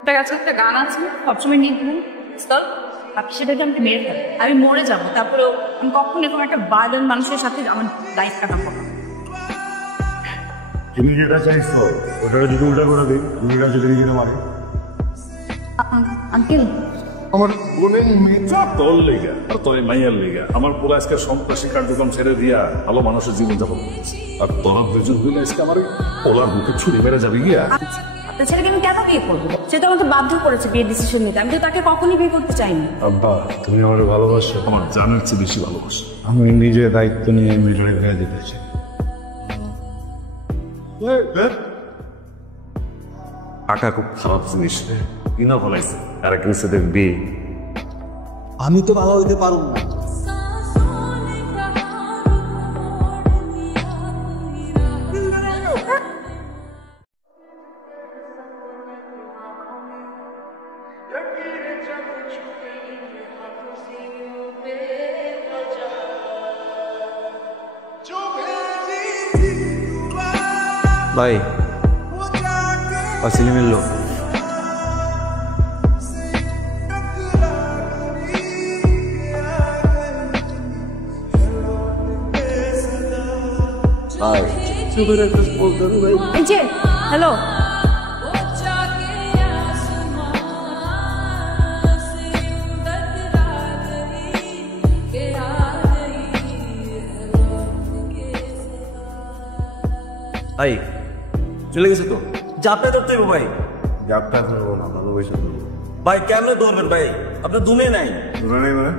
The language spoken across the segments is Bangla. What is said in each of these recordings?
একটা কাছে একটা গান আছে সবসময় নিয়ে ঘুরেন স্থল বাকি সেটাকে আমি মেরে ফেলি আমি মরে যাবো তারপরেও আমি কখন এরকম একটা বার্ডেন মানুষের সাথে আমার লাইফ কাটাবো না। তুমি যেটা চাইছো ওটা যদি উল্টা করে দিই দুইটা যদি নিজে মারে আঙ্কেল আমার বোনের মেয়েটা তোর লেগা আর তোর মাইয়ার লেগা আমার পুরো আজকে সন্ত্রাসী কার্যক্রম ছেড়ে দিয়া ভালো মানুষের জীবন যাপন করছি আর তোরা দুজন হইলে আজকে আমার ওলার বুকে ছুরি মেরে যাবে গিয়া। আপনার ছেলেকে আমি কেন বিয়ে করবো? সে তো আমাকে বাধ্য করেছে বিয়ের ডিসিশন নিতে, আমি তো তাকে কখনই বিয়ে করতে চাইনি। আব্বা তুমি আমার ভালোবাসো, আমার জানার চেয়ে বেশি ভালোবাসি। আমি নিজে দায়িত্ব নিয়ে মিটরে ফেলে দিতে চাই। টাকা খুব খারাপ জিনিস রে, কিনা ফলাইছে আর এক সাথে বিয়ে। আমি তো ভালো হইতে পারবো না। ভাই আসিনি মিললো এই যে হ্যালো ভাই চলে গেছে তো যাতে ধরতে হবে ভাই। যাত্রা করবো না, ভালোবাসা করবো। ভাই কেমনে ধরবেন ভাই? আপনার দুমে নাই। ধরে নেই মানে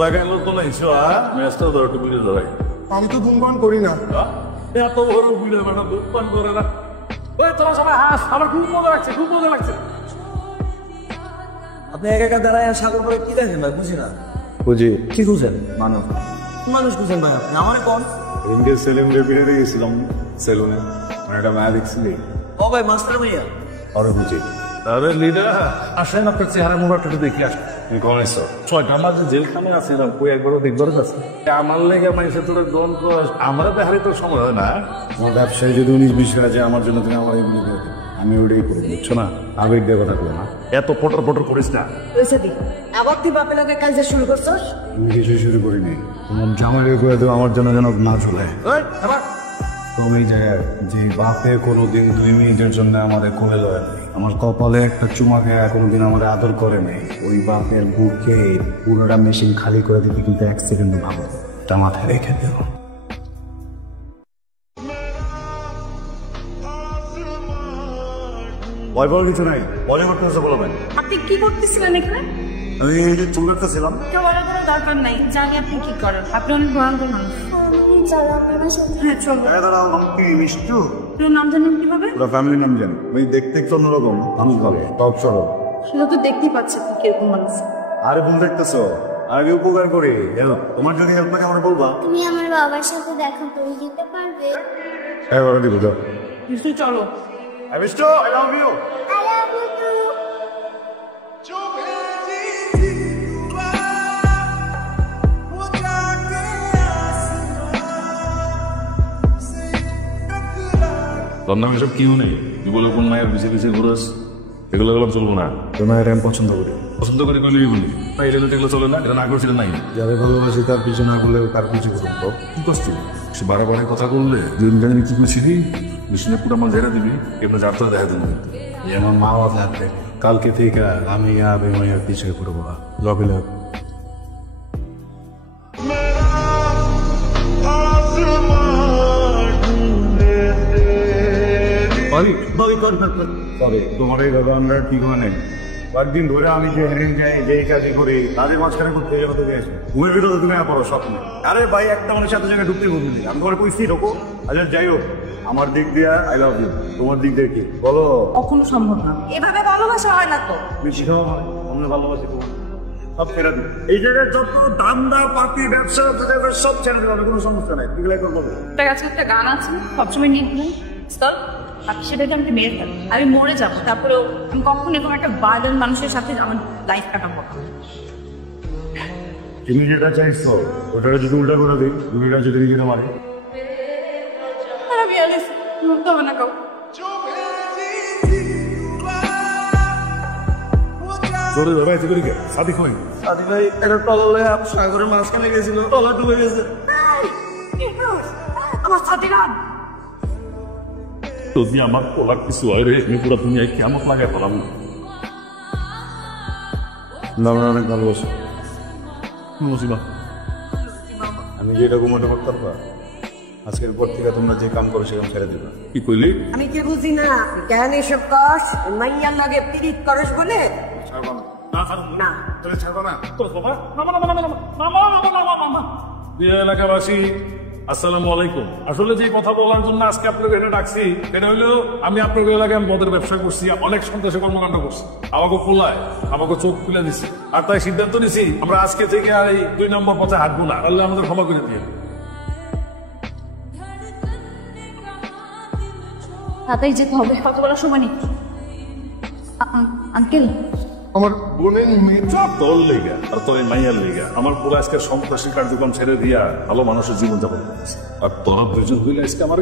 লাগাইলো তো নাই ম্যাচটা ধর একটু বুঝে ধরাই। আমি তো ধূমপান করি না। এত বড় বুঝে না দুপান করে না। ওই তোরা সবাই হাস, আমার খুব মজা লাগছে, খুব মজা লাগছে। আপনি একা একা দাঁড়ায় সাগর করে কি দেখেন ভাই? বুঝি না। বুঝি কি খুঁজেন? মানুষ মানুষ খুঁজেন ভাই আপনি? আমার কোন ইন্ডিয়া সেলুনে ফিরে গেছিলাম, সেলুনে মানে একটা মেয়া দেখছিলি ও ভাই মাস্টার ভাইয়া আরো বুঝি আরে লিডার আসেন আপনার চেহারা মোড়াটা দেখি আসেন। তুমি কম এসো। ছয় আমার যে জেলখানে আছে না কই একবারও দেখবার আছে আমার লেগে মানুষে তোর দন আমরা দেখারে তোর সময় হয় না। আমার ব্যবসায় যদি 19-20 আছে আমার জন্য তুমি আমার এমনি করে দিও। আমি ওটাই করবো, বুঝছো না? আবেগ দিয়ে কথা বলো না, এত পটর পটর করিস না। পয়সা দি আবার তুই বাপের লোকের কাজে শুরু করছস। আমি কিছুই শুরু করিনি। তোমার জামাই করে দেবো আমার জন্য যেন না চলে। তুমি জায়গায় যে বাপে কোনোদিন 2 মিনিটের জন্য আমাদের কোলে লয় নাই, আমার কপালে একটা চুমা খেয়ে কোনোদিন আমাদের আদর করে নেই, ওই বাপের বুকে পুরোটা মেশিন খালি করে দিতে কিন্তু 1 সেকেন্ড ভাবো, তা মাথায় রেখে দেব। ভয় পাওয়ার কিছু নাই, মজা করতে হচ্ছে বলবেন। আপনি কি করতেছিলেন এখানে? আমি এই যে চুল কাটতেছিলাম। কেউ বলার কোনো দরকার নাই, জানি আপনি কি করেন। আপনি অনেক ভয়ঙ্কর মানুষ। হ্যাঁ চলো। দাঁড়াও, নাম কি? মিষ্টু? তোর নাম জানেন কিভাবে? ওরা ফ্যামিলি নাম জানি। আমি দেখতে একটু অন্যরকম, মানুষ ভালো, টপ সরব। সেটা তো দেখতেই পাচ্ছি আপনি কিরকম মানুষ। আরে ভুল দেখতেছো, আমি উপকার করি। তোমার যদি হেল্প লাগে আমার বলবা। তুমি আমার বাবার সাথে দেখা করে দিতে পারবে? হ্যাঁ করে দিব। যাও নিশ্চয়ই চলো। Mishtu, I love you. I love you too. তোর নাম এসব কিও নেই, তুই বলে কোন মায়ের পিছিয়ে পিছিয়ে ঘুরাস, এগুলো গেলাম চলবো না। তোমার আমি পছন্দ করি। পছন্দ করে কই নিবি বলি তাই এটা এগুলো চলে না, এটা না করছিল নাই। যাদের ভালোবাসি তার পিছনে না করলে তার পিছু করুন তো। কি করছি সে বারে কথা করলে দিন জানি কি করছিলি বিষ্ণু পুরো আমার জেরা দিবি এমনি যাত্রা দেখা দিবি। আমার মাও থাকবে কালকে থেকে আমি মায়ের পিছিয়ে পড়বো। লগে লগ তোমার এই দাদা আমরা ঠিক হয় নাই। কয়েকদিন ধরে আমি যে হেরেন যাই, যে কাজই করি, তাদের মাঝখানে করতে গেলে তো গেছে ঘুমের ভিতরে তুমি পড়ো স্বপ্ন। আরে ভাই একটা মানুষের সাথে জায়গায় ঢুকতে বলবি, আমি তোমার কইছি ঢোকো। আচ্ছা যাই হোক, আমার দিক দিয়ে আই লাভ ইউ, তোমার দিক দিয়ে কি বলো? কখনো সম্ভব না, এভাবে ভালোবাসা হয় না তো। বেশি খাওয়া হয়, আমরা ভালোবাসি তোমার সব ছেড়ে দিই। এই জায়গায় যত ধান্দা পাতি ব্যবসা সব ছেড়ে দিলাম, কোনো সমস্যা নাই। এগুলাই করবো। একটা কাছে একটা গান আছে সবসময় নিয়ে ঘুরেন স্থল বাকি সেটাকে আমি মেরে ফেলি আমি মরে যাবো তারপরেও আমি কখন এরকম একটা বার্ডেন মানুষের সাথে আমার লাইফ কাটাবো না। তুমি যেটা চাইছো ওটা যদি উল্টা করে দিই তুমি এটা যদি নিজেরা মারে আমি আলিস তবে না কাউ জোরে ধরে এতে করি কে সাদিক হই সাদি ভাই একটা টলালে সাগরের মাঝখানে গেছিল টলা ডুবে গেছে। আমার সাথে গান যদি আমার পোলার কিছু হয় রে আমি পুরো দুনিয়ায় কেমন লাগে বললাম আমরা অনেক ভালোবাসি মুসিবা আমি যেটা ঘুমাতে পারতাম না আজকের পর থেকে তোমরা যে কাম করো সেরকম ছেড়ে দেবে কি কইলি আমি কি বুঝি না কেন এসব কস মাইয়ার লাগে পিরিত করস বলে না তোরে ছাড়বো না তোর বাবা প্রিয় এলাকাবাসী আসসালামু আলাইকুম। আসলে যে কথা বলার জন্য আজকে আপনাকে এটা ডাকছি এটা হলো আমি আপনাকে এলাকায় মদের ব্যবসা করছি, অনেক সন্ত্রাসী কর্মকাণ্ড করছি, আমাকে খোলায় আমাকে চোখ খুলে দিছি, আর তাই সিদ্ধান্ত নিছি আমরা আজকে থেকে আর এই 2 নম্বর পথে হাঁটবো না। আল্লাহ আমাদের ক্ষমা করে দিয়ে তাড়াতাড়ি যেতে হবে, কত বলার সময় নেই। আঙ্কেল আমার বোনের মেয়েটা তোর লেগা আর তোর মাইয়ার লেগা আমার পুরো আজকে সন্ত্রাসী কার্যক্রম ছেড়ে দিয়া ভালো মানুষের জীবন যাপন করতেছে, আর তোরা দুজন হইলে আজকে আমার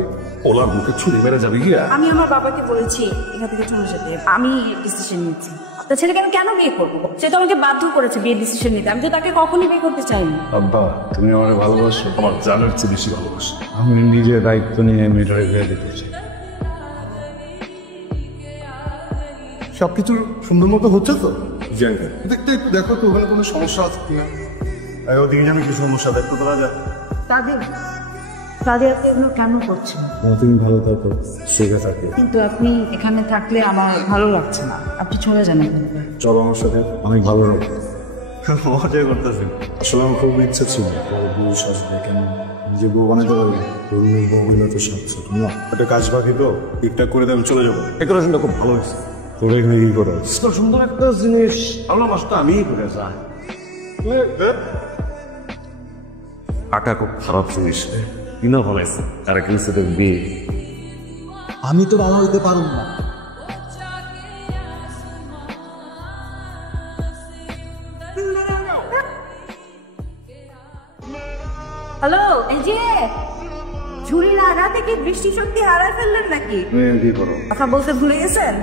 ওলার মুখে ছুরি মেরে যাবে গিয়া। আমি আমার বাবাকে বলেছি এখান থেকে চলে যেতে, আমি ডিসিশন নিচ্ছি। আপনার ছেলেকে আমি কেন বিয়ে করবো? সে তো আমাকে বাধ্য করেছে বিয়ে ডিসিশন নিতে, আমি তো তাকে কখনই বিয়ে করতে চাইনি। আব্বা তুমি আমার ভালোবাসো, আমার জানের চেয়ে বেশি ভালোবাসি। আমি নিজে দায়িত্ব নিয়ে মেয়েটারে বিয়ে দিতেছি। সবকিছু সুন্দর মতো হচ্ছে তো? জাঙ্গা দেখতে একটু দেখো তো ওখানে কোনো সমস্যা আছে কিনা। ওদিকে জানি কি সমস্যা দেখতে তোরা যা। তাদের আপনি এগুলো কেন করছেন? তুমি ভালো থাকো শিখে থাকে কিন্তু আপনি এখানে থাকলে আমার ভালো লাগছে না, আপনি চলে যান এখান থেকে। চলো আমার সাথে, অনেক ভালো লাগবে। মজা করতেছি। আসলে আমার খুব ইচ্ছা ছিল বউ সাজবে, কেন নিজে বউ বানাতে পারবে, তরুণের বউ হইলে তো সাজছে না। একটা কাজ বাকি তো ঠিকঠাক করে দিয়ে আমি চলে যাবো। ডেকোরেশনটা খুব ভালো হয়েছে। তোর এখানে কি করো? সুন্দর একটা জিনিস ভালো মাসটা আমিই করে যাই। আটা খুব খারাপ জিনিস কিনা ফলাইছে আর একটা সাথে বিয়ে। আমি তো বাবা হইতে পারব না। হ্যালো, এই যে ঝুড়ি লাগাতে কি দৃষ্টি শক্তি হারায় ফেললেন নাকি? তুমি কি করো? কথা বলতে ভুলে গেছেন?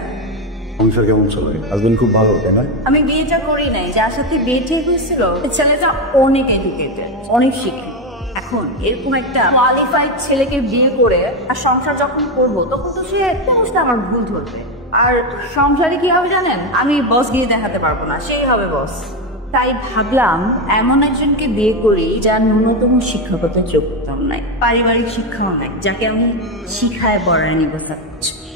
সংসার কেমন চলে? হাজবেন্ড খুব ভালো তাই না? আমি বিয়েটা করি নাই, যার সাথে বিয়ে ঠিক হয়েছিল ছেলেটা অনেক এডুকেটেড, অনেক শিক্ষিত। এখন এরকম একটা কোয়ালিফাইড ছেলেকে বিয়ে করে আর সংসার যখন করবো তখন তো সে মানুষটা আমার ভুল ধরবে। আর সংসারে কি হবে জানেন? আমি বস গিয়ে দেখাতে পারবো না, সেই হবে বস। তাই ভাবলাম এমন একজনকে বিয়ে করি যার ন্যূনতম শিক্ষাগত যোগ্যতাও নাই, পারিবারিক শিক্ষাও নাই, যাকে আমি শিখায় বড়ায় নিব,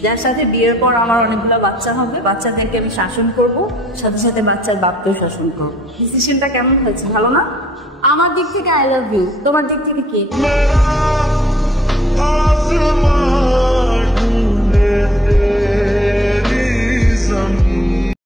যার সাথে বিয়ের পর আমার অনেকগুলো বাচ্চা হবে, বাচ্চাদেরকে আমি শাসন করব, সাথে সাথে বাচ্চার বাপকেও শাসন করবো। ডিসিশনটা কেমন হয়েছে? ভালো না? আমার দিক থেকে আই লাভ ইউ, তোমার দিক থেকে কি?